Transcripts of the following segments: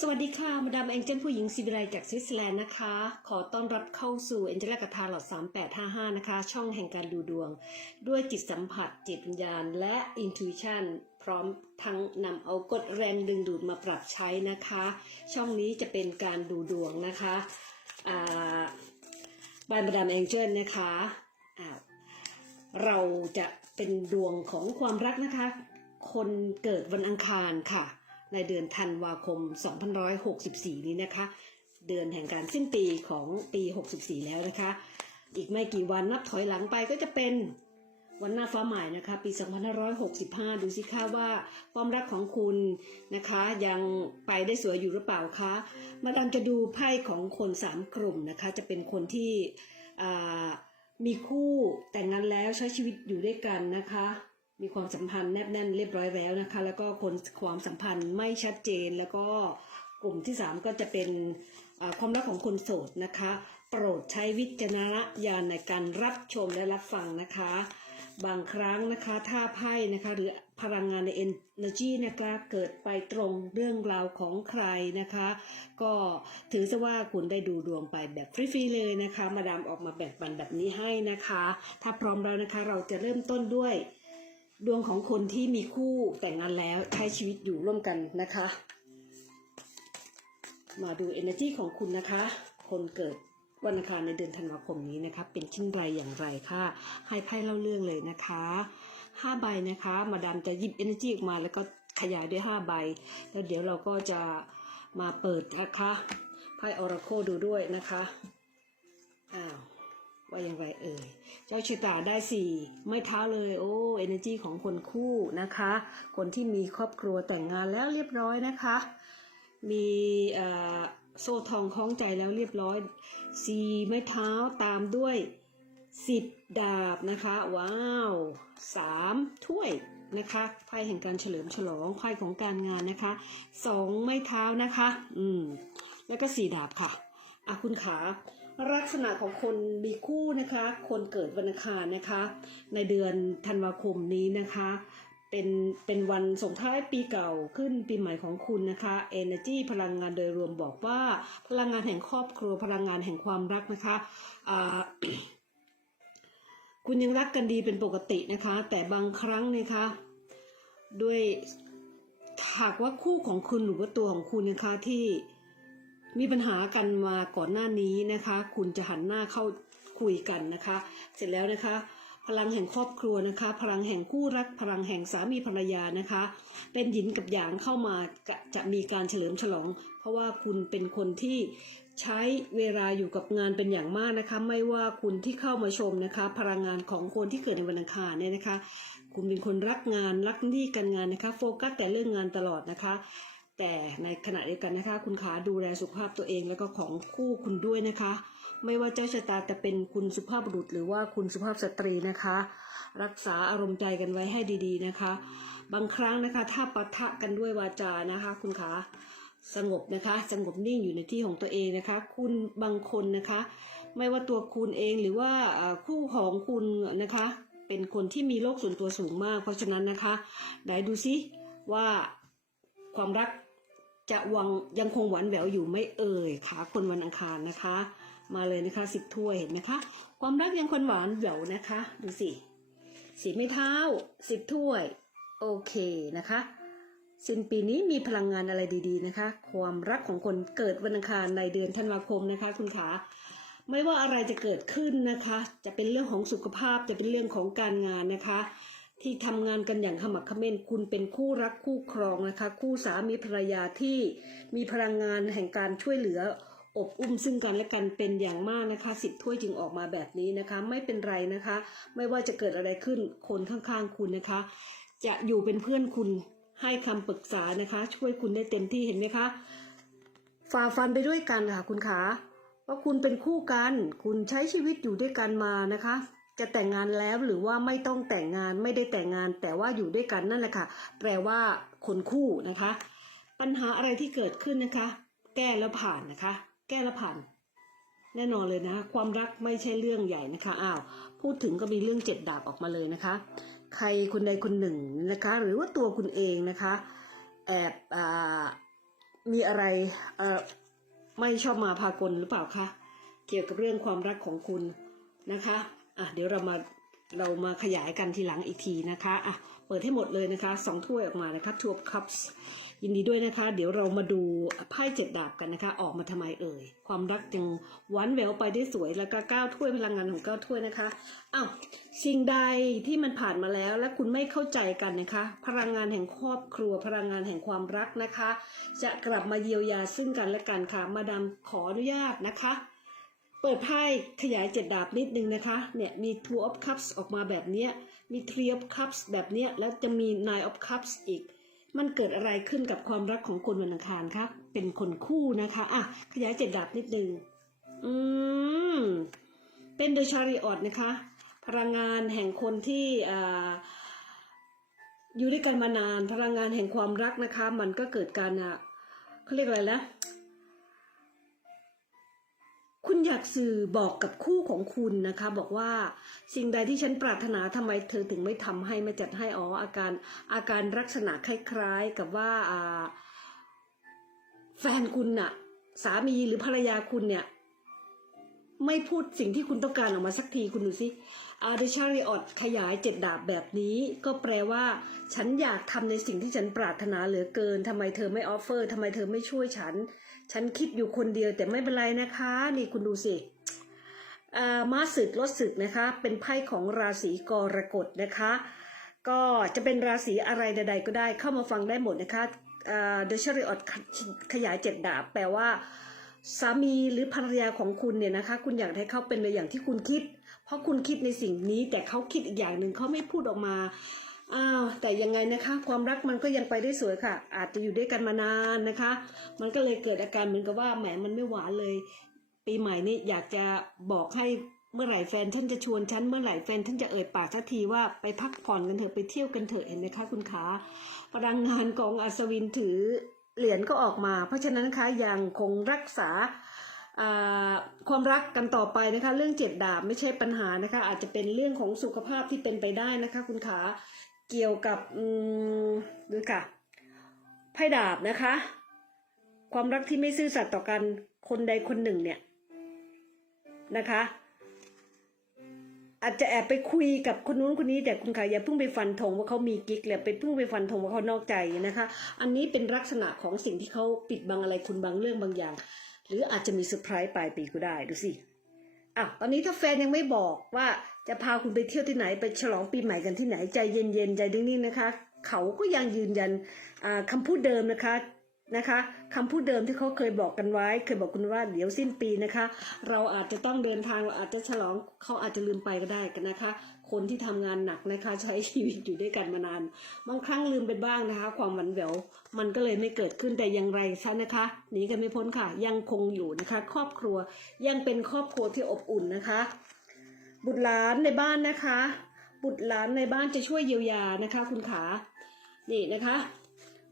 สวัสดีค่ะ มาดามแองเจิลผู้หญิงศิวิไลจากสวิตเซอร์แลนด์นะคะ ขอต้อนรับเข้าสู่แองเจล่ากาทาหลอด 3855 นะคะ ช่องแห่งการดูดวง ด้วยจิตสัมผัส จิตวิญญาณ และอินทูชันพร้อมทั้งนำเอากฎแรงดึงดูดมาปรับใช้นะคะ ช่องนี้จะเป็นการดูดวงนะคะอ่าบายมาดามแองเจิลนะคะเราจะเป็นดวงของความรักนะคะ คนเกิดวันอังคารค่ะ ในเดือนธันวาคม 2564 นี้นะคะ เดือนแห่งการสิ้นปีของปี 64 แล้วนะคะ อีกไม่กี่วันนับถอยหลังไปก็จะเป็นวันหน้าฟ้าใหม่นะคะ ปี 2565 ดูสิคะว่าความรักของคุณนะคะ ยังไปได้สวยอยู่หรือเปล่าคะ มาดามจะดูไพ่ของคน3กลุ่มนะคะ จะเป็นคนที่มีคู่แต่งงานแล้วใช้ชีวิตอยู่ด้วยกันนะคะ มีความสัมพันธ์แนบแน่นเรียบร้อยแล้วนะคะ แล้วก็คนความสัมพันธ์ไม่ชัดเจน แล้วก็กลุ่มที่ 3 ก็จะเป็นความรักของคนโสดนะคะ โปรดใช้วิจารณญาณในการรับชมและรับฟังนะคะ บางครั้งนะคะถ้าไพ่นะคะหรือพลังงานใน energy นะคะเกิดไปตรงเรื่องราวของใครนะคะ ก็ถือซะว่าคุณได้ดูดวงไปแบบฟรีๆเลยนะคะ มาดามออกมาแบ่งปันแบบนี้ให้นะคะ ถ้าพร้อมแล้วนะคะเราจะเริ่มต้นด้วย ดวงของคนที่มีคู่แต่งงานแล้วใช้ชีวิตอยู่ร่วมกันนะคะ มาดู energy ของคุณนะคะ คนเกิดวันอังคารในเดือนธันวาคมนี้นะคะ เป็นชิ้นไรอย่างไรค่ะ ให้ไพ่เล่าเรื่องเลยนะคะห้าใบนะคะ มาดามจะหยิบ energy ออกมาแล้วก็ขยายด้วยห้าใบ แล้วเดี๋ยวเราก็จะมาเปิดนะคะไพ่ oracle ดูด้วยนะคะอ้าว ว่าอย่างไรเอ่ย เจ้าชะตาได้สี่ไม่ท้าเลย โอ้ energy ของคนคู่นะคะ คนที่มีครอบครัวแต่งงานแล้วเรียบร้อยนะคะ มีโซ่ทองคล้องใจแล้วเรียบร้อยสี่ไม้เท้าตามด้วยสิบดาบนะคะ ว้าวสามถ้วยนะคะไพ่แห่งการเฉลิมฉลองไพ่ของการงานนะคะสองไม้เท้านะคะ อืม แล้วก็สี่ดาบค่ะอะคุณขา ลักษณะของคนมีคู่นะคะ คนเกิดวันอังคารนะคะ ในเดือนธันวาคมนี้นะคะ เป็นเป็นวันส่งท้ายปีเก่าขึ้นปีใหม่ของคุณนะคะ Energy พลังงานโดยรวมบอกว่า พลังงานแห่งครอบครัวพลังงานแห่งความรักนะคะอ่าคุณยังรักกันดีเป็นปกตินะคะ แต่บางครั้งนะคะด้วยหากว่าคู่ของคุณหรือว่าตัวของคุณนะคะที่ มีปัญหากันมาก่อนหน้านี้นะคะ คุณจะหันหน้าเข้าคุยกันนะคะ เสร็จแล้วนะคะ พลังแห่งครอบครัวนะคะ พลังแห่งคู่รัก พลังแห่งสามีภรรยานะคะ เป็นหยินกับหยางเข้ามาจะมีการเฉลิมฉลอง เพราะว่าคุณเป็นคนที่ใช้เวลาอยู่กับงานเป็นอย่างมากนะคะ ไม่ว่าคุณที่เข้ามาชมนะคะ พลังงานของคนที่เกิดในวันอังคารเนี่ยนะคะ คุณเป็นคนรักงานรักหน้าที่การงานนะคะ โฟกัสแต่เรื่องงานตลอดนะคะ แต่ในขณะเดียวกันนะคะ คุณขาดูแลสุขภาพตัวเองแล้วก็ของคู่คุณด้วยนะคะ ไม่ว่าเจ้าชะตาจะเป็นคุณสุภาพบุรุษหรือว่าคุณสุภาพสตรีนะคะ รักษาอารมณ์ใจกันไว้ให้ดีๆนะคะ บางครั้งนะคะ ถ้าปะทะกันด้วยวาจานะคะ คุณขาสงบนะคะ สงบนิ่งอยู่ในที่ของตัวเองนะคะ คุณบางคนนะคะ ไม่ว่าตัวคุณเองหรือว่าคู่ของคุณนะคะ เป็นคนที่มีโลกส่วนตัวสูงมาก เพราะฉะนั้นนะคะไหนดูซิว่าความรัก จะวังยังคงหวานแหววอยู่ไม่เอ่ยขาคนวันอังคารนะคะ มาเลยนะคะสิบถ้วยเห็นไหมคะความรักยังคนหวานแหววนะคะ ดูสิสีไม้เท้าสิบถ้วย โอเคนะคะสิ้นปีนี้มีพลังงานอะไรดีๆนะคะ ความรักของคนเกิดวันอังคารในเดือนธันวาคมนะคะ คุณขาไม่ว่าอะไรจะเกิดขึ้นนะคะ จะเป็นเรื่องของสุขภาพจะเป็นเรื่องของการงานนะคะ ที่ทำงานกันอย่างขมักขม้นคุณเป็นคู่รักคู่ครองนะคะ คู่สามีภรรยาที่มีพลังงานแห่งการช่วยเหลืออบอุ้มซึ่งกันและกันเป็นอย่างมากนะคะสิบถ้วยจึงออกมาแบบนี้นะคะ ไม่เป็นไรนะคะ ไม่ว่าจะเกิดอะไรขึ้นคนข้างๆคุณนะคะ จะอยู่เป็นเพื่อนคุณให้คำปรึกษานะคะ ช่วยคุณได้เต็มที่เห็นไหมคะฝ่าฟันไปด้วยกันค่ะคุณขาเพราะคุณเป็นคู่กัน คุณใช้ชีวิตอยู่ด้วยกันมานะคะ จะแต่งงานแล้วหรือว่าไม่ต้องแต่งงานไม่ได้แต่งงาน แต่ว่าอยู่ด้วยกันนั่นแหละค่ะ แปลว่าคนคู่นะคะ ปัญหาอะไรที่เกิดขึ้นนะคะ แก้แล้วผ่านนะคะ แก้แล้วผ่านแน่นอนเลยนะคะความรักไม่ใช่เรื่องใหญ่นะคะอ้าวพูดถึงก็มีเรื่องเจ็ดดาบออกมาเลยนะคะ ใครคนใดคนหนึ่งนะคะ หรือว่าตัวคุณเองนะคะ แอบอมีอะไรไม่ชอบมาพากลหรือเปล่าคะเกี่ยวกับเรื่องความรักของคุณนะคะ อะเดี๋ยวเรามาเรามาขยายกันทีหลังอีกทีนะคะอะเปิดให้หมดเลยนะคะสองถ้วยออกมานะคะ two of cups ยินดีด้วยนะคะ เดี๋ยวเรามาดูไพ่เจ็ดดาบกันนะคะ ออกมาทำไมเอ่ย ความรักยังหวานแววไปได้สวยแล้วก็เก้าถ้วยพลังงานของเก้าถ้วยนะคะอ้าวสิ่งใดที่มันผ่านมาแล้วและคุณไม่เข้าใจกันนะคะ พลังงานแห่งครอบครัว พลังงานแห่งความรักนะคะ จะกลับมาเยียวยาซึ่งกันและกันค่ะมาดามขออนุญาตนะคะ ปิดไพ่ขยายเจ็ดดาบนิดนึงนะคะ เนี่ยมี two of cups ออกมาแบบเนี้ยมี three of cups แบบเนี้ยแล้วจะมี nine of cups อีก มันเกิดอะไรขึ้นกับความรักของคนวันอังคารคะ เป็นคนคู่นะคะ อะ ขยายเจ็ดดาบนิดนึง อืม เป็น the chariot นะคะ พลังงานแห่งคนที่อ่าอยู่ด้วยกันมานาน พลังงานแห่งความรักนะคะ มันก็เกิดการอะเขาเรียกอะไรนะ คุณอยากสื่อบอกกับคู่ของคุณนะคะ บอกว่าสิ่งใดที่ฉันปรารถนาทำไมเธอถึงไม่ทำให้ไม่จัดให้อ๋ออาการอาการลักษณะคล้ายๆ กับว่าแฟนคุณน่ะ สามีหรือภรรยาคุณเนี่ย ไม่พูดสิ่งที่คุณต้องการออกมาสักทีคุณดูสิอาร์เดชาริออดขยายเจ็ดดาบแบบนี้ ก็แปลว่า ฉันอยากทำในสิ่งที่ฉันปรารถนาเหลือเกินทำไมเธอไม่ออฟเฟอร์ทำไมเธอไม่ช่วยฉัน ฉันคิดอยู่คนเดียวแต่ไม่เป็นไรนะคะ นี่คุณดูสิม้าศึกรถศึกนะคะ เป็นไพ่ของราศีกรกฎนะคะ ก็จะเป็นราศีอะไรใด ๆ ก็ได้เข้ามาฟังได้หมดนะคะเดชริออดขยายเจ็ดดาบ แปลว่า สามีหรือภรรยาของคุณเนี่ยนะคะ คุณอยากให้เขาเป็นในอย่างที่คุณคิด เพราะคุณคิดในสิ่งนี้แต่เขาคิดอีกอย่างหนึ่งเขาไม่พูดออกมา อ้าวแต่ยังไงนะคะ ความรักมันก็ยังไปได้สวยค่ะ อาจจะอยู่ด้วยกันมานานนะคะ มันก็เลยเกิดอาการเหมือนกับว่าแหมมันไม่หวานเลย ปีใหม่นี่อยากจะบอกให้เมื่อไหร่แฟนท่านจะชวนฉันเมื่อไหร่แฟนท่านจะเอ่ยปากสักทีว่าไปพักผ่อนกันเถอะไปเที่ยวกันเถอะเห็นไหมคะคุณขาพลังงานของอัศวินถือเหรียญก็ออกมา เพราะฉะนั้นคะยังคงรักษาอ่าความรักกันต่อไปนะคะ เรื่องเจ็ดดาบไม่ใช่ปัญหานะคะ อาจจะเป็นเรื่องของสุขภาพที่เป็นไปได้นะคะ คุณขา เกี่ยวกับอืมดูค่ะไพ่ดาบนะคะ ความรักที่ไม่ซื่อสัตย์ต่อกันคนใดคนหนึ่งเนี่ยนะคะ อาจจะแอบไปคุยกับคนนู้นคนนี้แต่คุณขาอย่าเพิ่งไปฟันธงว่าเขามีกิ๊กเลยไปเพิ่งไปฟันธงว่าเขานอกใจนะคะ อันนี้เป็นลักษณะของสิ่งที่เขาปิดบังอะไรคุณบางเรื่องบางอย่าง หรืออาจจะมีเซอร์ไพรส์ปลายปีก็ได้ดูสิอะตอนนี้ถ้าแฟนยังไม่บอกว่า จะพาคุณไปเที่ยวที่ไหนไปฉลองปีใหม่กันที่ไหนใจเย็นๆใจนิ่งๆนะคะ เขาก็ยังยืนยันอ่าคำพูดเดิมนะคะนะคะคำพูดเดิมที่เขาเคยบอกกันไว้ เคยบอกคุณว่าเดี๋ยวสิ้นปีนะคะ เราอาจจะต้องเดินทางเราอาจจะฉลองเขาอาจจะลืมไปก็ได้กันนะคะ คนที่ทำงานหนักนะคะใช้ชีวิตอยู่ด้วยกันมานาน บางครั้งลืมไปบ้างนะคะ ความหวันแหววมันก็เลยไม่เกิดขึ้นแต่อย่างไรซะนะคะหนีกันไม่พ้นค่ะ ยังคงอยู่นะคะ ครอบครัวยังเป็นครอบครัวที่อบอุ่นนะคะ บุตรหลานในบ้านนะคะ บุตรหลานในบ้านจะช่วยเยียวยานะคะ คุณขา นี่นะคะ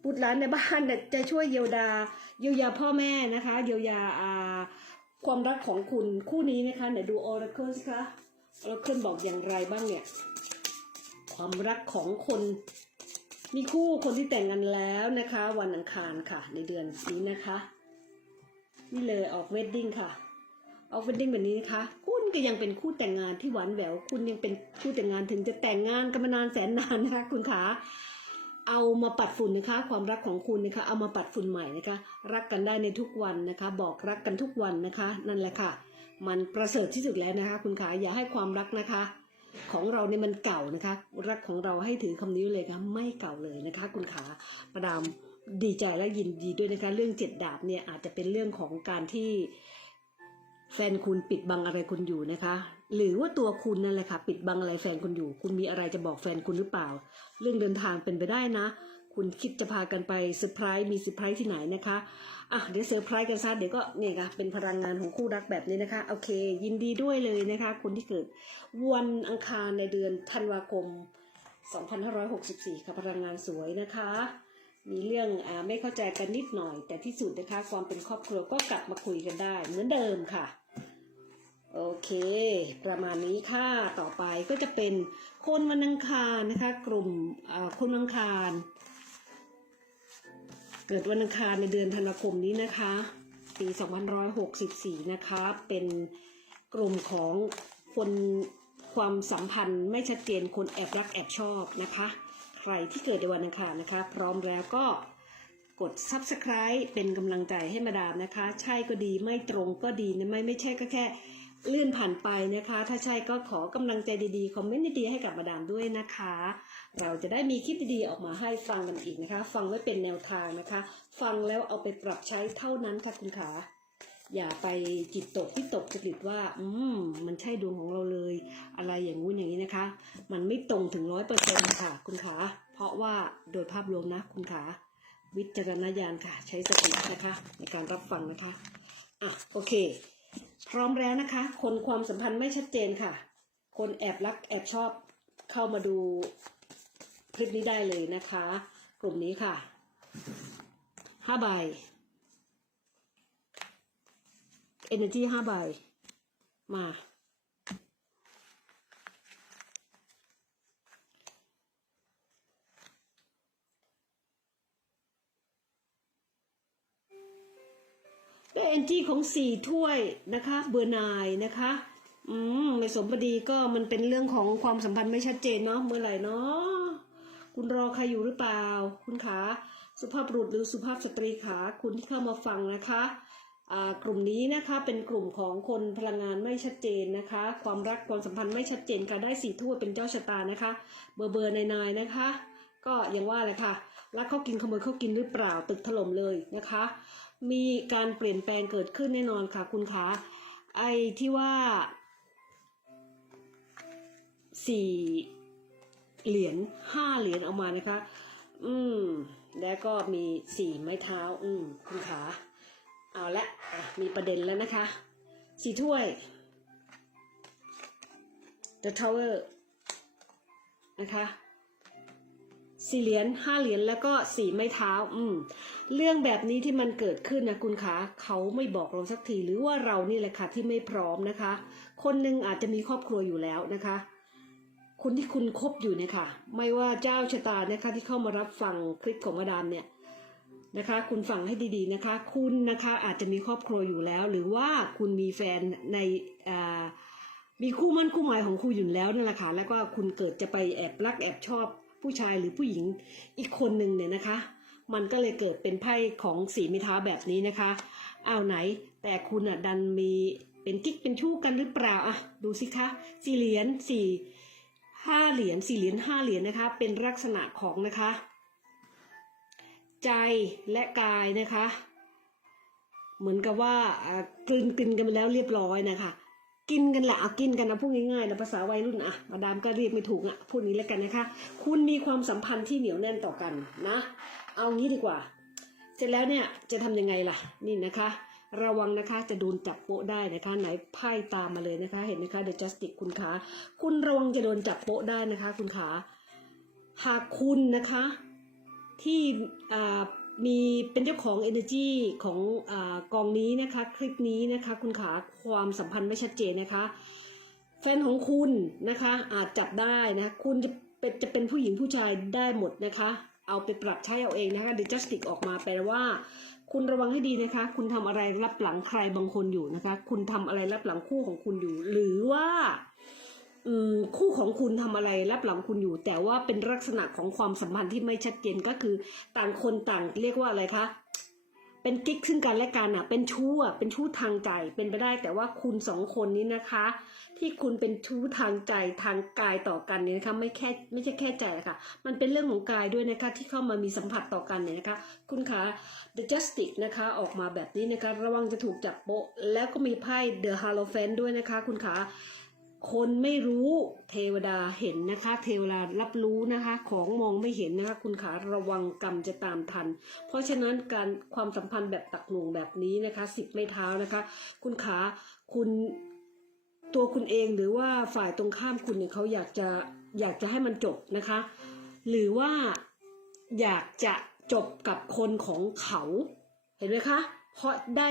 บุตรหลานในบ้านเนี่ยจะช่วยเยียวยาเยียวยาพ่อแม่นะคะ เยียวยาความรักของคุณคู่นี้นะคะไหนดู Oracle สิคะ Oracle บอกอย่างไรบ้างเนี่ย ความรักของคน มีคู่คนที่แต่งงานแล้วนะคะ วันอังคารค่ะ ในเดือนนี้นะคะ นี่เลยออกเวดดิ้งค่ะ ออกเวดดิ้งแบบนี้นะคะ คุณก็ยังเป็นคู่แต่งงานที่หวานแหวว คุณยังเป็นคู่แต่งงานถึงจะแต่งงานกันมานานแสนนานนะคะคุณขาเอามาปัดฝุ่นนะคะ ความรักของคุณนะคะ เอามาปัดฝุ่นใหม่นะคะ รักกันได้ในทุกวันนะคะ บอกรักกันทุกวันนะคะ นั่นแหละค่ะ มันประเสริฐที่สุดแล้วนะคะ คุณขาอย่าให้ความรักนะคะ ของเราเนี่ยมันเก่านะคะ รักของเราให้ถือคำนี้ไว้เลยค่ะไม่เก่าเลยนะคะ คุณขาประดามดีใจและยินดีด้วยนะคะ เรื่องเจ็ดดาบเนี่ยอาจจะเป็นเรื่องของการที่ แฟนคุณปิดบังอะไรคุณอยู่นะคะ หรือว่าตัวคุณนั่นแหละค่ะ ปิดบังอะไรแฟนคุณอยู่ คุณมีอะไรจะบอกแฟนคุณหรือเปล่า เรื่องเดินทางเป็นไปได้นะ คุณคิดจะพากันไปเซอร์ไพรส์มีเซอร์ไพรส์ที่ไหนนะคะอะเดี๋ยวเซอร์ไพรส์กันซะเดี๋ยวก็เนี่ยค่ะเป็นพลังงานของคู่รักแบบนี้นะคะโอเค ยินดีด้วยเลยนะคะคนที่เกิดวันอังคารในเดือนธันวาคม 2564 ค่ะพลังงานสวยนะคะมีเรื่องอาไม่เข้าใจกันนิดหน่อย แต่ที่สุดนะคะความเป็นครอบครัวก็กลับมาคุยกันได้เหมือนเดิมค่ะ โอเค ประมาณนี้ค่ะต่อไปก็จะเป็นคนวันอังคารนะคะ กลุ่มอ่าคนวันอังคาร เกิดวันอังคารในเดือนธันวาคมนี้นะคะปี2564 นะคะ เป็นกลุ่มของคนความสัมพันธ์ไม่ชัดเจนคนแอบรักแอบชอบนะคะ ใครที่เกิดในวันอังคารนะคะ พร้อมแล้วก็กด subscribe เป็นกำลังใจให้มาดามนะคะ ใช่ก็ดีไม่ตรงก็ดีนะไม่ไม่ใช่ก็แค่ ลื่อนผ่านไปนะคะ ถ้าใช่ก็ขอกำลังใจดีๆ คอมเมนต์ดีๆให้กับมาดามด้วยนะคะ เราจะได้มีคลิปดีๆออกมาให้ฟังกันอีกนะคะ ฟังไว้เป็นแนวทางนะคะ ฟังแล้วเอาไปปรับใช้เท่านั้นค่ะคุณขาอย่าไปจิตตกที่ตกจริตว่า อืม มันใช่ดวงของเราเลย อะไรอย่างงู้นอย่างนี้นะคะ มันไม่ตรงถึงร้อยเปอร์เซ็นต์ค่ะ คุณขา เพราะว่าโดยภาพรวมนะ คุณขา วิจารณญาณค่ะ ใช้สตินะคะ ในการรับฟังนะคะ อะ โอเค พร้อมแล้วนะคะ คนความสัมพันธ์ไม่ชัดเจนค่ะ คนแอบรักแอบชอบเข้ามาดูคลิปนี้ได้เลยนะคะ กลุ่มนี้ค่ะห้าใบ energy ห้าใบมา ได้ energy ของสี่ถ้วยนะคะเบอร์นายนะคะอืมไม่สมบดีก็มันเป็นเรื่องของความสัมพันธ์ไม่ชัดเจนเนาะเมื่อไหร่เนาะคุณรอใครอยู่หรือเปล่า คุณขาสุภาพบุรุษหรือสุภาพสตรีขาคุณที่เข้ามาฟังนะคะอ่ากลุ่มนี้นะคะเป็นกลุ่มของคนพลังงานไม่ชัดเจนนะคะ ความรักความสัมพันธ์ไม่ชัดเจนค่ะได้สี่ถ้วยเป็นเจ้าชะตานะคะ เบอร์เบอร์นายๆนะคะ ก็อย่างว่าแหละค่ะรักเขากินขโมยเขากินหรือเปล่าตึกถล่มเลยนะคะ มีการเปลี่ยนแปลงเกิดขึ้นแน่นอนค่ะคุณขาไอ้ที่ว่าสี่เหรียญห้าเหรียญออกมานะคะ อืม แล้วก็มีสี่ไม้เท้า อืม คุณขา เอาละะมีประเด็นแล้วนะคะ สี่ถ้วย The Tower นะคะ สี่เหรียญห้าเหรียญแล้วก็สี่ไม้เท้า อืม เรื่องแบบนี้ที่มันเกิดขึ้นนะคุณขาเขาไม่บอกเราสักทีหรือว่าเรานี่แหละค่ะที่ไม่พร้อมนะคะ คนหนึ่งอาจจะมีครอบครัวอยู่แล้วนะคะคนที่คุณคบอยู่เนี่ยค่ะ ไม่ว่าเจ้าชะตานะคะ ที่เข้ามารับฟังคลิปของมาดามเนี่ยนะคะ คุณฟังให้ดีๆนะคะ คุณนะคะอาจจะมีครอบครัวอยู่แล้ว หรือว่าคุณมีแฟนในอ่ามีคู่มั่นคู่หมายของคุณอยู่แล้วนั่นแหละค่ะแล้วก็คุณเกิดจะไปแอบรักแอบชอบ ผู้ชายหรือผู้หญิงอีกคนหนึ่งเนี่ยนะคะ มันก็เลยเกิดเป็นไพ่ของสีมิท้าแบบนี้นะคะเอาไหน แต่คุณอะดันมีเป็นกิ๊กเป็นชู้กันหรือเปล่าอะดูสิคะสี่เหรียญสี่ห้าเหรียญสี่เหรียญห้าเหรียญนะคะ เป็นลักษณะของนะคะ ใจและกายนะคะ เหมือนกับว่ากลืนกินกันไปแล้วเรียบร้อยนะคะ กินกันแหละเอากินกันนะพูดง่ายๆนะภาษาวัยรุ่นอะมาดามก็เรียกไม่ถูกอะพูดนี้แล้วกันนะคะ คุณมีความสัมพันธ์ที่เหนียวแน่นต่อกันนะ เอางี้ดีกว่า เสร็จแล้วเนี่ยจะทำยังไงล่ะ นี่นะคะ ระวังนะคะจะโดนจับโป๊ะได้นะคะ ไหนไพ่ตามมาเลยนะคะ เห็นไหมคะ The Justice คุณขาคุณระวังจะโดนจับโป๊ะได้นะคะ คุณขาหากคุณนะคะ ที่อ่า มีเป็นเจ้าของ energy ของอกองนี้นะคะ คลิปนี้นะคะ คุณขาความสัมพันธ์ไม่ชัดเจนนะคะ แฟนของคุณนะคะ อาจจับได้นะ คุณจะเป็นจะเป็นผู้หญิงผู้ชายได้หมดนะคะ เอาไปปรับใช้เอาเองนะคะ The Justice ออกมาแปลว่า คุณระวังให้ดีนะคะ คุณทำอะไรรับหลังใครบางคนอยู่นะคะ คุณทำอะไรรับหลังคู่ของคุณอยู่ หรือว่า คู่ของคุณทำอะไรรับหลังคุณอยู่ แต่ว่าเป็นลักษณะของความสัมพันธ์ที่ไม่ชัดเจนก็คือ ต่างคนต่างเรียกว่าอะไรคะเป็นกิ๊กซึ่งกันและกันอะ เป็นชู้อะเป็นชู้ทางใจเป็นไปได้ แต่ว่าคุณสองคนนี้นะคะ ที่คุณเป็นชู้ทางใจทางกายต่อกันเนี่ยนะคะไม่แค่ไม่ใช่แค่ใจค่ะ มันเป็นเรื่องของกายด้วยนะคะ ที่เข้ามามีสัมผัสต่อกันเนี่ยนะคะ คุณคะ The Justice นะคะออกมาแบบนี้นะคะ ระวังจะถูกจับโปะแล้วก็มีไพ่ The Hierophant ด้วยนะคะ คุณคะ คนไม่รู้เทวดาเห็นนะคะ เทวดารับรู้นะคะ ของมองไม่เห็นนะคะ คุณขาระวังกรรมจะตามทัน เพราะฉะนั้นการความสัมพันธ์แบบตักหน่วงแบบนี้นะคะสิบไม่เท้านะคะ คุณขาคุณตัวคุณเองหรือว่าฝ่ายตรงข้ามคุณเนี่ยเขาอยากจะอยากจะให้มันจบนะคะ หรือว่าอยากจะจบกับคนของเขาเห็นไหมคะเพราะได้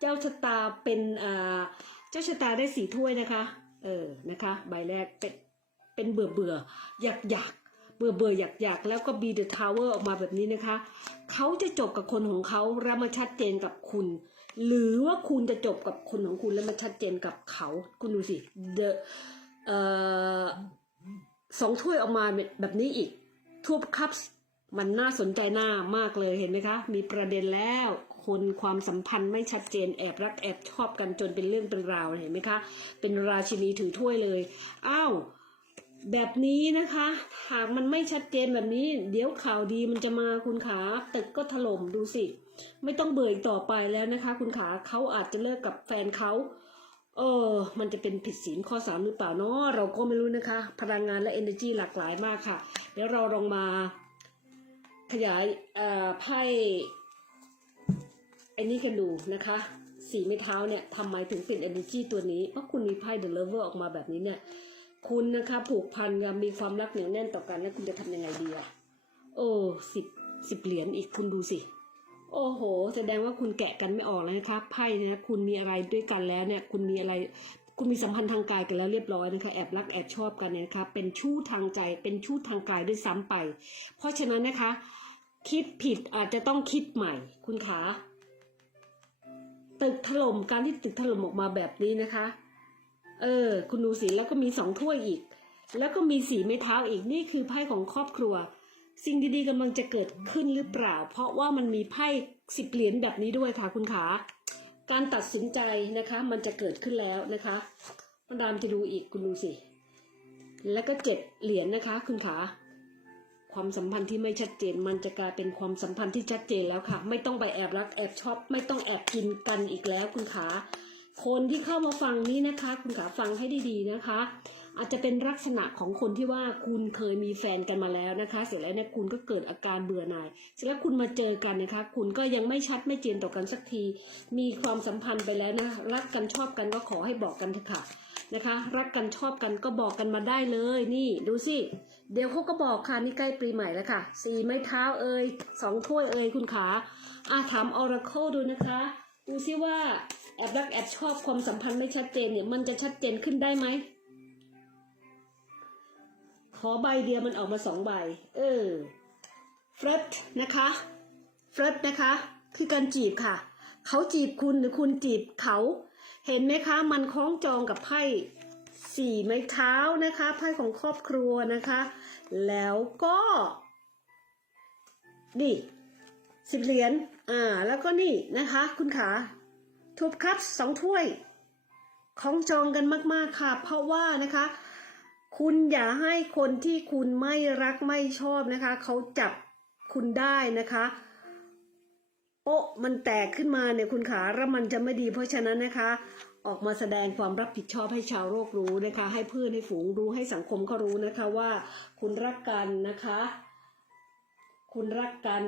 เจ้าชะตาเป็นเจ้าชะตาได้สีถ้วยนะคะ เออนะคะ ใบแรกเป็นเป็นเบื่อเบื่ออยากอยากเบื่อเบื่ออยากอยากแล้วก็บีเดอะทาวเวอร์ออกมาแบบนี้นะคะเขาจะจบกับคนของเขาแล้วมาชัดเจนกับคุณ หรือว่าคุณจะจบกับคนของคุณแล้วมาชัดเจนกับเขา คุณดูสิ the เอ่อสองถ้วยออกมาแบบนี้อีกทูบคัพมันน่าสนใจหน้ามากเลยเห็นไหมคะ มีประเด็นแล้ว คนความสัมพันธ์ไม่ชัดเจนแอบรักแอบชอบกันจนเป็นเรื่องเป็นราวเห็นไหมคะ เป็นราชินีถือถ้วยเลยอ้าวแบบนี้นะคะหากมันไม่ชัดเจนแบบนี้ เดี๋ยวข่าวดีมันจะมาคุณขาตึกก็ถล่มดูสิ ไม่ต้องเบื่ออีกต่อไปแล้วนะคะ คุณขาเขาอาจจะเลิกกับแฟนเขาเออ มันจะเป็นผิดศีลข้อสามหรือเปล่าเนาะเราก็ไม่รู้นะคะ พลังงานและ energy หลากหลายมากค่ะ เดี๋ยวเราลองมาขยายไพ่ อ้นี่กันดูนะคะสีไม้เท้าเนี่ยทำไมถึงเป็น energy ตัวนี้ เพราะคุณมีไพ่ the lover ออกมาแบบนี้เนี่ย คุณนะคะผูกพันกับมีความรักเหนียวแน่นต่อกันแล้วคุณจะทำยังไงดีอะโอ้สิบสิบเหรียญอีกคุณดูสิ โอ้โห แสดงว่าคุณแกะกันไม่ออกแล้วนะคะไพ่เนะคุณมีอะไรด้วยกันแล้วเนี่ย คุณมีอะไร คุณมีสัมพันธ์ทางกายกันแล้วเรียบร้อยนะคะแอบรักแอบชอบกันเนี่ยนะคะ เป็นชู้ทางใจเป็นชู้ทางกายด้วยซ้ำไป เพราะฉะนั้นนะคะ คิดผิดอาจจะต้องคิดใหม่ คุณขา ตึกถล่มการที่ตึกถล่มออกมาแบบนี้นะคะ เออ คุณดูสิแล้วก็มีสองถ้วยอีก แล้วก็มีสีไม้เท้าอีกนี่คือไพ่ของครอบครัว สิ่งดีๆกำลังจะเกิดขึ้นหรือเปล่า เพราะว่ามันมีไพ่สิบเหรียญแบบนี้ด้วยค่ะคุณขาการตัดสินใจนะคะ มันจะเกิดขึ้นแล้วนะคะมาดามจะดูอีกคุณดูสิ แล้วก็เจ็ดเหรียญนะคะ คุณขา ความสัมพันธ์ที่ไม่ชัดเจน มันจะกลายเป็นความสัมพันธ์ที่ชัดเจนแล้วค่ะ ไม่ต้องไปแอบรักแอบชอบ ไม่ต้องแอบกินกันอีกแล้วคุณขาคนที่เข้ามาฟังนี้นะคะ คุณขาฟังให้ดีๆนะคะ อาจจะเป็นลักษณะของคนที่ว่าคุณเคยมีแฟนกันมาแล้วนะคะ เสร็จแล้วเนี่ยคุณก็เกิดอาการเบื่อหน่ายเสร็จแล้วคุณมาเจอกันนะคะ คุณก็ยังไม่ชัดไม่เจนต่อกันสักที มีความสัมพันธ์ไปแล้วนะรักกันชอบกันก็ขอให้บอกกันเถอะค่ะนะคะ รักกันชอบกันก็บอกกันมาได้เลย นี่ดูสิ เดี๋ยวเขาก็บอกค่ะนี่ใกล้ปีใหม่แล้วค่ะสี่ไม้เท้าเอ่ยสองถ้วยเอ่ยคุณขาอะถาม Oracle ดูนะคะดูซิว่าแอบรักแอบชอบความสัมพันธ์ไม่ชัดเจนเนี่ยมันจะชัดเจนขึ้นได้ไหมขอใบเดียวมันออกมาสองใบ เออเฟรดนะคะเฟรดนะคะ คือการจีบค่ะ เขาจีบคุณหรือคุณจีบเขา เห็นไหมคะ มันคล้องจองกับไพ่ สี่ไม้เท้านะคะไพ่ของครอบครัวนะคะ แล้วก็นี่สิบเหรียญอ่าแล้วก็นี่นะคะ คุณขาทูบคัพสองถ้วยของจองกันมาก ๆ ค่ะ เพราะว่านะคะ คุณอย่าให้คนที่คุณไม่รักไม่ชอบนะคะ เขาจับคุณได้นะคะโป๊ะมันแตกขึ้นมาเนี่ยคุณขาแล้วมันจะไม่ดีเพราะฉะนั้นนะคะ ออกมาแสดงความรับผิดชอบให้ชาวโลกรู้นะคะ ให้เพื่อนให้ฝูงรู้ให้สังคมเขารู้นะคะว่า คุณรักกันนะคะ คุณรักกัน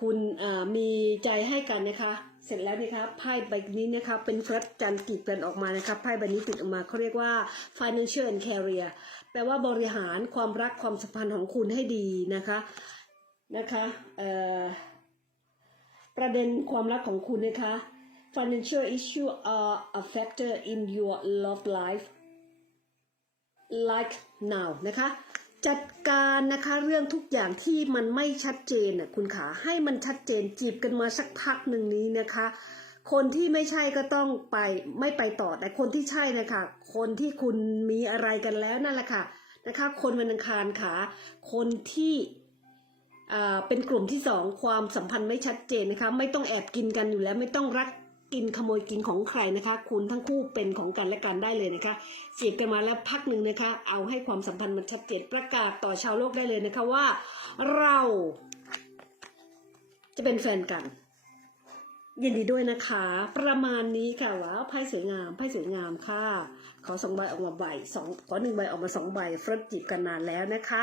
คุณมีใจให้กันนะคะ เสร็จแล้วนะคะไพ่ใบนี้นะคะเป็นฟรัดจันทร์กีบกันออกมานะคะไพ่ใบนี้ติดออกมาเขาเรียกว่า financial and career แปลว่าบริหารความรักความสัมพันธ์ของคุณให้ดีนะคะนะคะประเด็นความรักของคุณนะคะ financial issue are a factor in your love life like now นะคะ จัดการนะคะเรื่องทุกอย่างที่มันไม่ชัดเจนน่ะคุณขาให้มันชัดเจนจีบกันมาสักพักหนึ่งนี้นะคะ คนที่ไม่ใช่ก็ต้องไปไม่ไปต่อแต่คนที่ใช่นะคะคนที่คุณมีอะไรกันแล้วนั่นแหละค่ะนะคะ คนวันอังคารขาคนที่อ่าเป็นกลุ่มที่สองความสัมพันธ์ไม่ชัดเจนนะคะ ไม่ต้องแอบกินกันอยู่แล้วไม่ต้องรัก กินขโมยกินของใครนะคะ คุณทั้งคู่เป็นของกันและกันได้เลยนะคะเสียบกันมาแล้วพักหนึ่งนะคะ เอาให้ความสัมพันธ์มันชัดเจนประกาศต่อชาวโลกได้เลยนะคะว่า เราจะเป็นแฟนกัน ยินดีด้วยนะคะ ประมาณนี้ค่ะว้าวไพ่สวยงามไพ่สวยงามค่ะ ขอสองใบออกมาใบสองขอหนึ่งใบออกมาสองใบเฟรดจีบกันนานแล้วนะคะ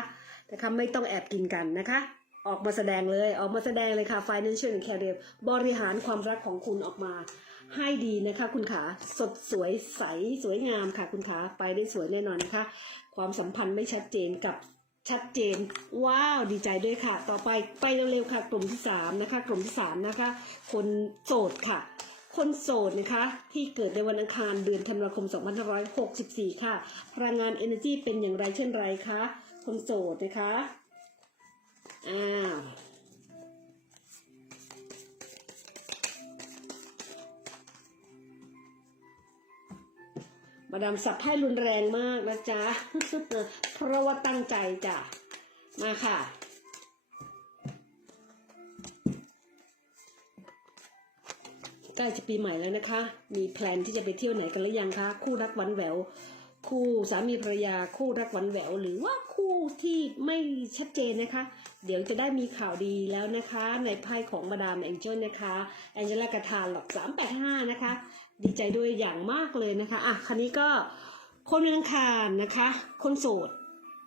นะคะไม่ต้องแอบกินกันนะคะ ออกมาแสดงเลย ออกมาแสดงเลยค่ะ financial career บริหารความรักของคุณออกมา ให้ดีนะคะคุณขาสดสวยใสสวยงามค่ะคุณขาไปได้สวยแน่นอนนะคะ ความสัมพันธ์ไม่ชัดเจนกับชัดเจน ว้าวดีใจด้วยค่ะ ต่อไปไปเร็วๆค่ะ กลุ่มที่สามนะคะ กลุ่มที่สามนะคะ คนโสดค่ะ คนโสดนะคะ ที่เกิดในวันอังคารเดือนธันวาคม 2564 ค่ะพลังงาน Energy เป็นอย่างไรเช่นไรคะคนโสดนะคะ อ้าวมาดามสับให้รุนแรงมากนะจ๊ะ เพราะว่าตั้งใจจ้ะ มาค่ะ ใกล้จะปีใหม่แล้วนะคะ มีแพลนที่จะไปเที่ยวไหนกันหรือยังคะ คู่รักหวันแหวว คู่สามีภรรยา คู่รักหวันแหวว หรือว่า คู่ที่ไม่ชัดเจนนะคะ เดี๋ยวจะได้มีข่าวดีแล้วนะคะ ในไพ่ของมาดามแองเจิลนะคะแองเจล่ากาทานหลอก385นะคะ ดีใจด้วยอย่างมากเลยนะคะอะคันนี้ก็คนวันอังคารนะคะ คนโสด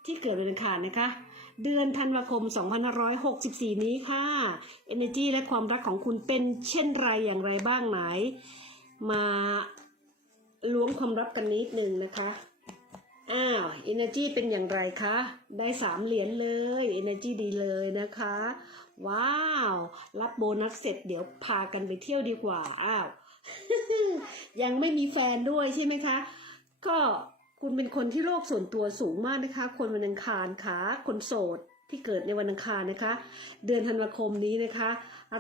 ที่เกิดวันอังคารนะคะเดือนธันวาคม 2564 นี้ค่ะ Energy และความรักของคุณเป็นเช่นไรอย่างไรบ้างไหน มาล้วงความลับกันนิดนึงนะคะ อ้าว Energy เป็นอย่างไรคะ ได้สามเหรียญเลย Energy ดีเลยนะคะ ว้าว รับโบนัสเสร็จเดี๋ยวพากันไปเที่ยวดีกว่า อ้าว ยังไม่มีแฟนด้วยใช่ไหมคะ ก็คุณเป็นคนที่โลกส่วนตัวสูงมากนะคะ คนวันอังคารค่ะคนโสดที่เกิดในวันอังคารนะคะ เดือนธันวาคมนี้นะคะ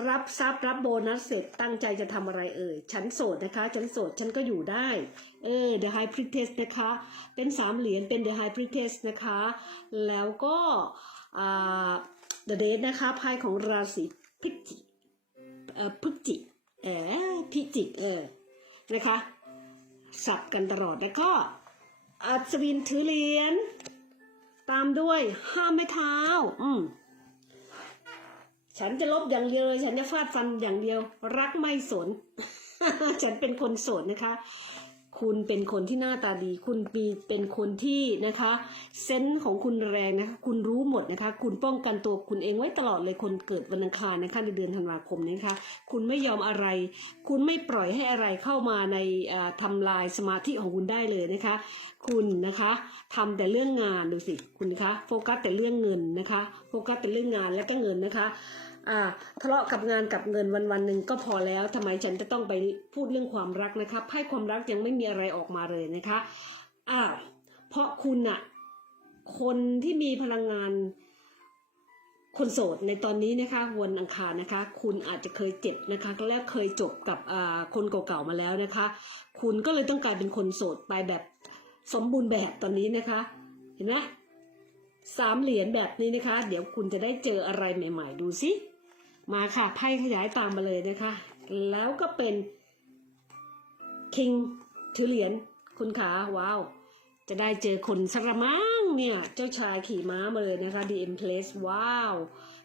รับทรัพย์รับโบนัสเสร็จตั้งใจจะทำอะไรเอ่ยฉันโสดนะคะฉันโสดฉันก็อยู่ได้ เออ The High Priestess นะคะ เป็นสามเหรียญเป็น The High Priestess นะคะ แล้วก็ The Date นะคะไพ่ของราศีพิจิกเอ่อพฤจิเออพิจิกเออนะคะสับกันตลอดแล้วก็อัศวินถือเหรียญตามด้วยห้ามไม่เท้า อืม ฉันจะลบอย่างเดียวเลย ฉันจะฟาดฟันอย่างเดียว รักไม่สน ฉันเป็นคนโสดนะคะ คุณเป็นคนที่หน้าตาดี คุณมีเป็นคนที่นะคะเซนส์ของคุณแรงนะคะคุณรู้หมดนะคะ คุณป้องกันตัวคุณเองไว้ตลอดเลยคนเกิดวันอังคารนะคะในเดือนธันวาคมนะคะ คุณไม่ยอมอะไร คุณไม่ปล่อยให้อะไรเข้ามาในอ่าทำลายสมาธิของคุณได้เลยนะคะ คุณนะคะทำแต่เรื่องงานดูสิคุณคะโฟกัสแต่เรื่องเงินนะคะโฟกัสแต่เรื่องงานและก็เงินนะคะ อ่าทะเลาะกับงานกับเงินวันวันหนึ่งก็พอแล้วทำไมฉันจะต้องไปพูดเรื่องความรักนะคะไพ่ความรักยังไม่มีอะไรออกมาเลยนะคะอ่าเพราะคุณอะคนที่มีพลังงานคนโสดในตอนนี้นะคะวันอังคารนะคะ คุณอาจจะเคยเจ็บนะคะและเคยจบกับคนเก่าๆมาแล้วนะคะ คุณก็เลยต้องกลายเป็นคนโสดไปแบบสมบูรณ์แบบตอนนี้นะคะ เห็นไหมสามเหรียญแบบนี้นะคะ เดี๋ยวคุณจะได้เจออะไรใหม่ ๆ ดูสิ มาค่ะ ไพ่ขยายตามมาเลยนะคะ แล้วก็เป็นคิงถือเหรียญคุณขาว้าว จะได้เจอคนสระมังเนี่ย เจ้าชายขี่ม้ามาเลยนะคะ DM Place ว้าว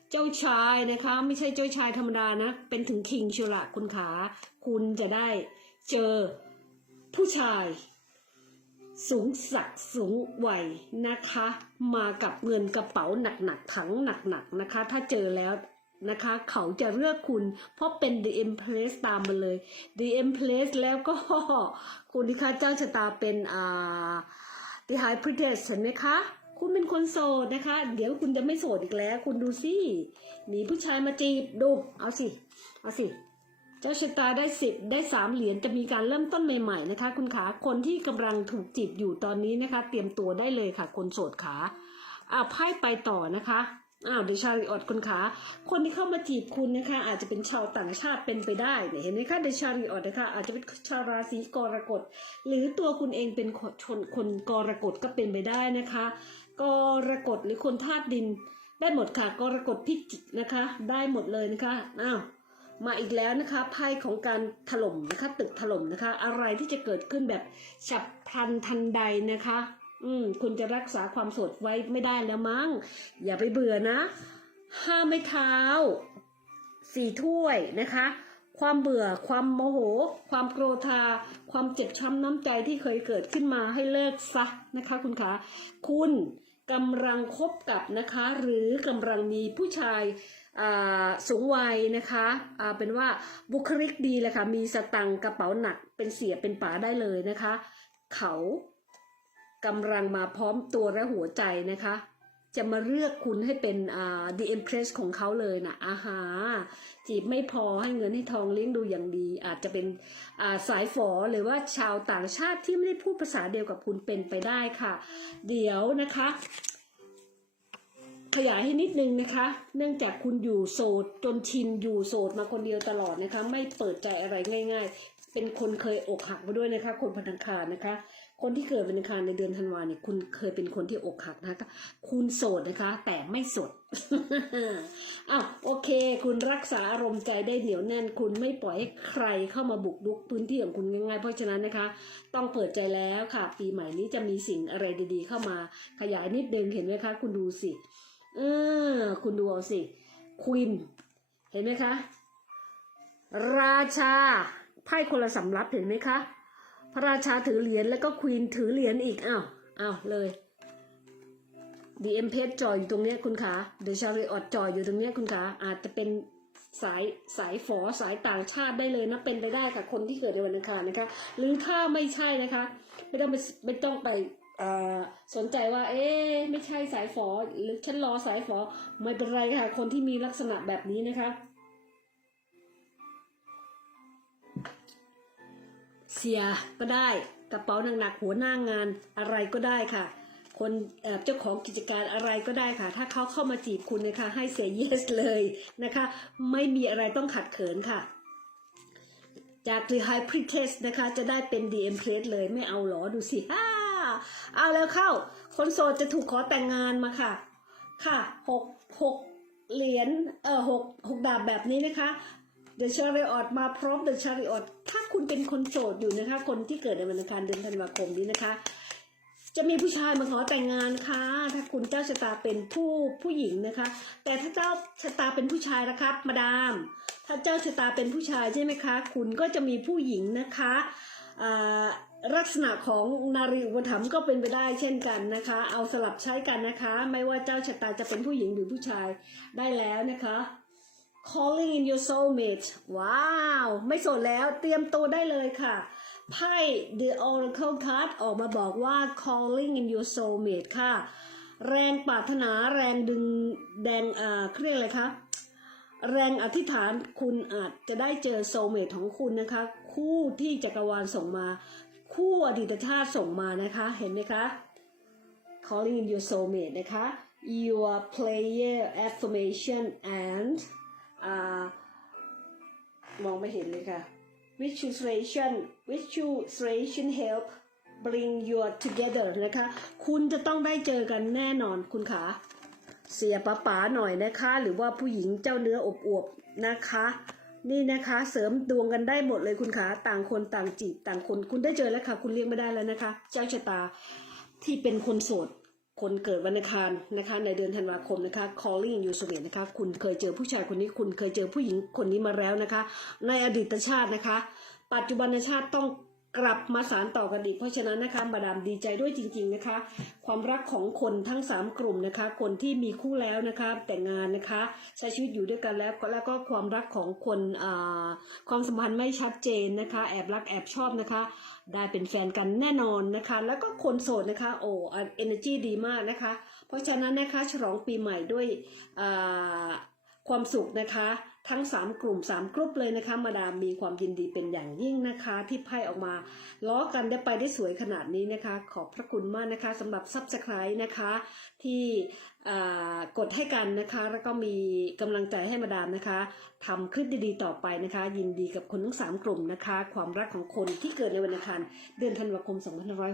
เจ้าชายนะคะ ไม่ใช่เจ้าชายธรรมดานะ เป็นถึงคิงชิละคุณขา คุณจะได้เจอผู้ชาย สูงสักสูงวัยนะคะ มากับเงินกระเป๋าหนักๆถังหนักๆนะคะ ถ้าเจอแล้ว นะคะ เขาจะเลือกคุณ เพราะเป็น The Empress ตามมาเลย The Empress แล้วก็คุณที่ค่าเจ้าชะตาเป็นอ่า The High Priestess เห็นไหมคะ คุณเป็นคนโสดนะคะ เดี๋ยวคุณจะไม่โสดอีกแล้ว คุณดูสิมีผู้ชายมาจีบดูเอาสิ เอาสิ เจ้าชะตาได้สิบได้สามเหรียญจะมีการเริ่มต้นใหม่ๆนะคะ คุณขาคนที่กำลังถูกจีบอยู่ตอนนี้นะคะ เตรียมตัวได้เลยค่ะ คนโสดขาอ่าไพ่ไปต่อนะคะ อ้าวเดชาริออดคุณขาคนที่เข้ามาจีบคุณนะคะ อาจจะเป็นชาวต่างชาติเป็นไปได้เห็นไหมคะเดชาริออดนะคะอาจจะเป็นชาวราศีกรกฎ หรือตัวคุณเองเป็นคนชนคนกรกฎก็เป็นไปได้นะคะ กรกฎหรือคนธาตุดิน ได้หมดค่ะกรกฎพิจิกนะคะ ได้หมดเลยนะคะอ้าวมาอีกแล้วนะคะไพ่ของการถล่มนะคะตึกถล่มนะคะ อะไรที่จะเกิดขึ้นแบบฉับพลันทันใดนะคะ อืม คุณจะรักษาความสดไว้ไม่ได้แล้วมั้ง อย่าไปเบื่อนะ ห้าไม่เท้า สี่ถ้วยนะคะ ความเบื่อ ความโมโห ความโกรธา ความเจ็บช้ำน้ำใจที่เคยเกิดขึ้นมาให้เลิกซะนะคะ คุณคะคุณกำลังคบกับนะคะ หรือกำลังมีผู้ชายสูงวัยนะคะอ่าเป็นว่าบุคลิกดีเลยค่ะ มีสตังกระเป๋าหนัก เป็นเสียเป็นป๋าได้เลยนะคะ เขา กำลังมาพร้อมตัวและหัวใจนะคะ จะมาเลือกคุณให้เป็นอ่า the empress ของเขาเลยนะอาหาจีบไม่พอให้เงินให้ทองเลี้ยงดูอย่างดี อาจจะเป็นอ่าสายฝอหรือว่าชาวต่างชาติที่ไม่ได้พูดภาษาเดียวกับคุณเป็นไปได้ค่ะ เดี๋ยวนะคะ ขยายให้นิดนึงนะคะ เนื่องจากคุณอยู่โสดจนชินอยู่โสดมาคนเดียวตลอดนะคะ ไม่เปิดใจอะไรง่าย ๆ เป็นคนเคยอกหักมาด้วยนะคะ คนพันธังคารนะคะ คนที่เกิดวันอังคารในเดือนธันวาเนี่ยคุณเคยเป็นคนที่อกหักนะคะ คุณโสดนะคะ แต่ไม่สดอ้าวโอเค คุณรักษาอารมณ์ใจได้เหนียวแน่น คุณไม่ปล่อยให้ใครเข้ามาบุกรุกพื้นที่ของคุณง่ายๆ เพราะฉะนั้นนะคะ ต้องเปิดใจแล้วค่ะ ปีใหม่นี้จะมีสิ่งอะไรดีๆ เข้ามาขยายนิดเดิมเห็นไหมคะ คุณดูสิเออคุณดูเอาสิควินเห็นไหมคะ ราชาไพ่คนละสำรับเห็นไหมคะ พระราชาถือเหรียญแล้วก็ควีนถือเหรียญอีกอ้าวอ้าวเลยดีเอ็มเพจจอยอยู่ตรงเนี้ยคุณคะเดชาริออดจอยอยู่ตรงเนี้ยคุณคะอาจจะเป็นสายสายฝอสายต่างชาติได้เลยนะเป็นไปได้ค่ะคนที่เกิดในวันอังคารนะคะ หรือถ้าไม่ใช่นะคะ ไม่ต้องไปไม่ต้องไปสนใจว่า เอ๊ไม่ใช่สายฝอหรือฉันรอสายฝอไม่เป็นไรค่ะ คนที่มีลักษณะแบบนี้นะคะ เสียก็ได้กระเป๋าหนักๆหัวหน้างานอะไรก็ได้ค่ะ คนเจ้าของกิจการอะไรก็ได้ค่ะ ถ้าเขาเข้ามาจีบคุณนะคะ ให้เสีย yes เลยนะคะ ไม่มีอะไรต้องขัดเขินค่ะ จาก The High Priestess นะคะ จะได้เป็น The Empress เลยไม่เอาหรอดูสิฮ่าเอาแล้วเข้า คนโสดจะถูกขอแต่งงานมาค่ะ ค่ะหกหกเหรียญเออหกหกดาบแบบนี้นะคะ The Chariot มาพร้อม The Chariot ถ้าคุณเป็นคนโสดอยู่นะคะ คนที่เกิดในวันอังคารเดือนธันวาคมนี้นะคะ จะมีผู้ชายมาขอแต่งงานค่ะ ถ้าคุณเจ้าชะตาเป็นผู้ผู้หญิงนะคะ แต่ถ้าเจ้าชะตาเป็นผู้ชายนะครับ มาดาม ถ้าเจ้าชะตาเป็นผู้ชายใช่ไหมคะ คุณก็จะมีผู้หญิงนะคะอ่าลักษณะของนารีอุปถัมภ์ก็เป็นไปได้เช่นกันนะคะ เอาสลับใช้กันนะคะ ไม่ว่าเจ้าชะตาจะเป็นผู้หญิงหรือผู้ชายได้แล้วนะคะ calling in your soulmate ว้าว ไม่สดแล้วเตรียมตัวได้เลยค่ะ ไพ่ The Oracle Card ออกมาบอกว่า calling in your soulmate ค่ะ แรงปรารถนาแรงดึงแดงอ่าเครียกอะไรคะ แรงอธิษฐานคุณอาจจะได้เจอโซเมทของคุณนะคะ คู่ที่จักรวาลส่งมา คู่อดีตชาติส่งมานะคะ เห็นไหมคะ calling in your soulmate นะคะ your player affirmation and มองไม่เห็นเลยค่ะ visualization visualization help bring you together นะคะ คุณจะต้องได้เจอกันแน่นอนคุณขาเสียป๋าป๋าหน่อยนะคะ หรือว่าผู้หญิงเจ้าเนื้ออบอวบๆนะคะ นี่นะคะเสริมดวงกันได้หมดเลยคุณขาต่างคนต่างจีบต่างคนคุณได้เจอแล้วค่ะ คุณเรียกไม่ได้แล้วนะคะ เจ้าชะตาที่เป็นคนโสด คนเกิดวันอังคารนะคะในเดือนธันวาคมนะคะ calling you s o m e นะคะคุณเคยเจอผู้ชายคนนี้คุณเคยเจอผู้หญิงคนนี้มาแล้วนะคะ ในอดีตชาตินะคะ ปัจจุบันชาติต้อง กลับมาสารต่อกันอีกเพราะฉะนั้นนะคะมาดามดีใจด้วยจริง ๆนะคะ ความรักของคนทั้ง 3 กลุ่มนะคะ คนที่มีคู่แล้วนะคะแต่งงานนะคะ ใช้ชีวิตอยู่ด้วยกันแล้วแล้วก็ความรักของคนความสัมพันธ์ไม่ชัดเจนนะคะ แอบรักแอบชอบนะคะ ได้เป็นแฟนกันแน่นอนนะคะ แล้วก็คนโสดนะคะโอ้เอเนอร์จีดีมากนะคะ เพราะฉะนั้นนะคะฉลองปีใหม่ด้วยความสุขนะคะ ทั้ง 3 กลุ่ม 3 กรุ๊ปเลยนะคะ มาดามมีความยินดีเป็นอย่างยิ่งนะคะ ที่ไพ่ออกมาล้อกันได้ไปได้สวยขนาดนี้นะคะ ขอบพระคุณมากนะคะสำหรับซับสไครต์นะคะ ที่ กดให้กันนะคะ แล้วก็มีกำลังใจให้มาดามนะคะทำคลิปดีๆต่อไปนะคะ ยินดีกับคนทั้ง3กลุ่มนะคะ ความรักของคนที่เกิดในวันอังคารเดือนธันวาคม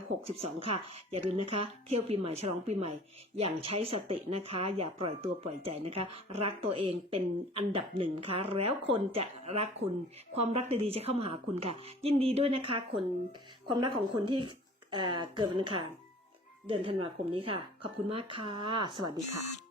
2562 ค่ะ อย่าลืมนะคะ เที่ยวปีใหม่ฉลองปีใหม่ อย่างใช้สตินะคะ อย่าปล่อยตัวปล่อยใจนะคะ รักตัวเองเป็นอันดับหนึ่งนะคะแล้วคนจะรักคุณ ความรักดีๆจะเข้ามาหาคุณค่ะ ยินดีด้วยนะคะ คนความรักของคนที่เเกิดวันอังคาร เดือนธันวาคมนี้ค่ะ ขอบคุณมากค่ะ สวัสดีค่ะ